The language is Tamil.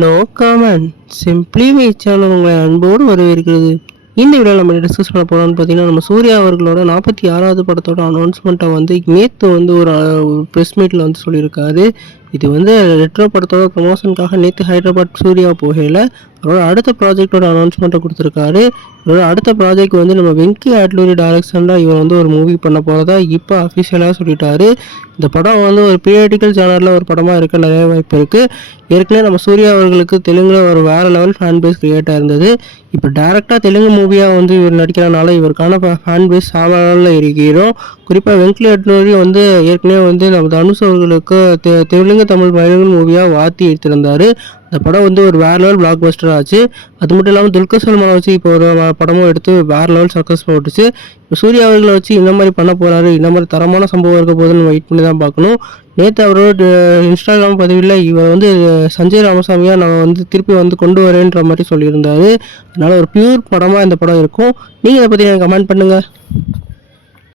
No comment simply me channel உங்களை அன்போடு வரவேற்கிறது. இந்த வீடியோவில் நம்ம டிஸ்கஸ் பண்ண போகிறோம்னு பார்த்தீங்கன்னா, நம்ம சூர்யா அவர்களோட 46வது படத்தோட அனௌன்ஸ்மெண்ட்டை வந்து நேற்று வந்து ஒரு ப்ரெஸ் மீட்டில் வந்து சொல்லியிருக்காரு. இது வந்து ரெட்ரோ படத்தோட ப்ரமோஷனுக்காக நேற்று ஹைதராபாத் சூர்யா போகையில் அவரோட அடுத்த ப்ராஜெக்டோட அனௌன்ஸ்மெண்ட்டை கொடுத்துருக்காரு. இவரோட அடுத்த ப்ராஜெக்ட் வந்து நம்ம வெங்கி அட்லூரி டைரக்ஷனில் இவர் வந்து ஒரு மூவி பண்ண போகிறதா இப்போ அஃபிஷியலாக சொல்லிட்டாரு. இந்த படம் வந்து ஒரு பீரியாடிக்கல் சேனலில் ஒரு படமாக இருக்க நிறைய வாய்ப்பு இருக்குது. ஏற்கனவே நம்ம சூர்யா அவர்களுக்கு தெலுங்குல ஒரு வேறு லெவல் ஃபேன் பேஸ் கிரியேட் ஆயிருந்தது. இப்போ டேரெக்டாக தெலுங்கு மூவியாக வந்து இவர் நடிக்கிறனால இவருக்கான ஃபேன் பேஸ் சாதாரண இருக்கிறோம். குறிப்பாக வெங்கி அட்லூரி வந்து ஏற்கனவே வந்து நம்ம தனுஷ் அவர்களுக்கு தெலுங்கு தமிழ் பயங்கர மூவியாக வாத்தி எடுத்திருந்தார். இந்த படம் வந்து ஒரு வேறு லெவல் பிளாக் பஸ்டர் ஆச்சு. அது மட்டும் இல்லாமல் துல்கர் சல்மானை வச்சு இப்போ ஒரு படமும் எடுத்து வேறு லெவல் சக்ஸஸ் போட்டுச்சு. இப்போ சூர்யா அவர்களை வச்சு இந்த மாதிரி பண்ண போகிறாரு, இந்த மாதிரி தரமான சம்பவம் இருக்க போது நம்ம வெயிட் பண்ணி தான் பார்க்கணும். நேற்று அவரோட இன்ஸ்டாகிராம் பதிவில் இவர் வந்து சஞ்சய் ராமசாமியாக நான் வந்து திருப்பி வந்து கொண்டு வரேன்ற மாதிரி சொல்லியிருந்தாரு. அதனால் ஒரு பியூர் படமாக இந்த படம் இருக்கும். நீங்கள் இதை பற்றி எனக்கு கமெண்ட் பண்ணுங்கள்.